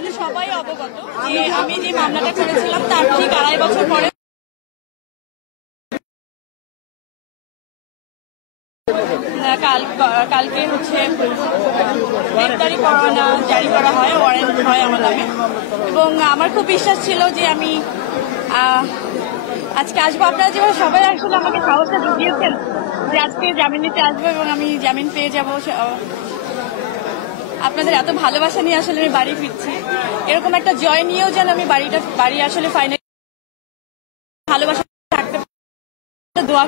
আসলে সবাই অবগত যে আমি যে মামলাটা করেছিলাম তার ঠিক 2.5 বছর পরে কালকে হচ্ছে গ্রেপ্তারি পরোয়ানা জারি করা হয়, ওয়ারেন্ট হয় আমার নামে। এবং আমার খুব বিশ্বাস ছিল যে আমি আজকে আসবো। আপনারা যেভাবে সবাই আসলে আমাকে সাহসটা জুগিয়েছেন যে আজকে জামিন নিতে আসবো এবং আমি জামিন পেয়ে যাবো, আপনাদের এত ভালোবাসা নিয়ে আসলে আমি বাড়ি ফিরছি। এরকম একটা জয় নিয়েও যেন আমি বাড়ি আসলে ফাইনালি ভালোবাসা থাকতে দোয়া।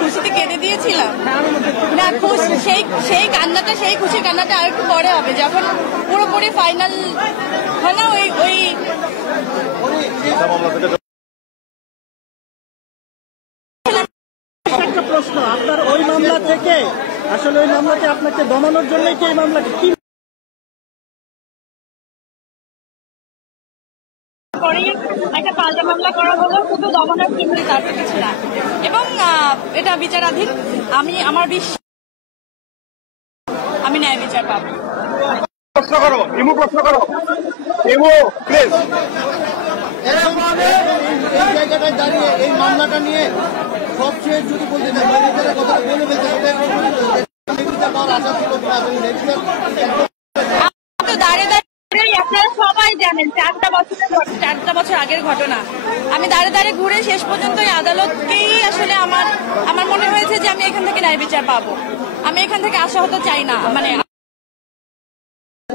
খুশিতে কেঁদে দিয়েছিলাম না, সেই কান্নাটা, সেই খুশির কান্নাটা আর একটু পরে হবে, যখন পুরোপুরি ফাইনাল হয় না ওই একটা প্রশ্ন, আপনার ওই মামলা থেকে আসলে ওই মামলাকে আপনাকে দমানোর জন্য কি এই মামলাকে কি পরেই একটা পাল্টা মামলা করা হলো শুধু দমনের জন্য, তার কিছু না। এবং এটা বিচারাধীন। আমার বিশ্বাস আমি ন্যায় বিচার পাবো। প্রশ্ন করো, প্রশ্ন করো, প্লিজ। এই জায়গাটায় দাঁড়িয়ে এই মামলাটা নিয়ে সবচেয়ে যদি বলতে চাই কথা বলে ফেলতে আপনারা সবাই জানেন 4টা বছর আগের ঘটনা। আমি দাঁড়ে ঘুরে শেষ পর্যন্ত এই আদালতকেই আসলে আমার মনে হয়েছে যে আমি এখান থেকে ন্যায় বিচার পাবো। আমি এখান থেকে আশাহত চাই না, মানে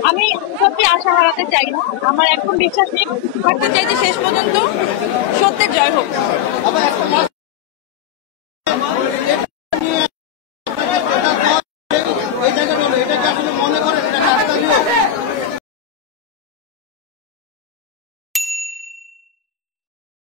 আমি সত্যি আশা হারাতে চাই না। আমার এখন বিশ্বাস নেই, থাকতে চাই যে শেষ পর্যন্ত সত্যের জয় হোক।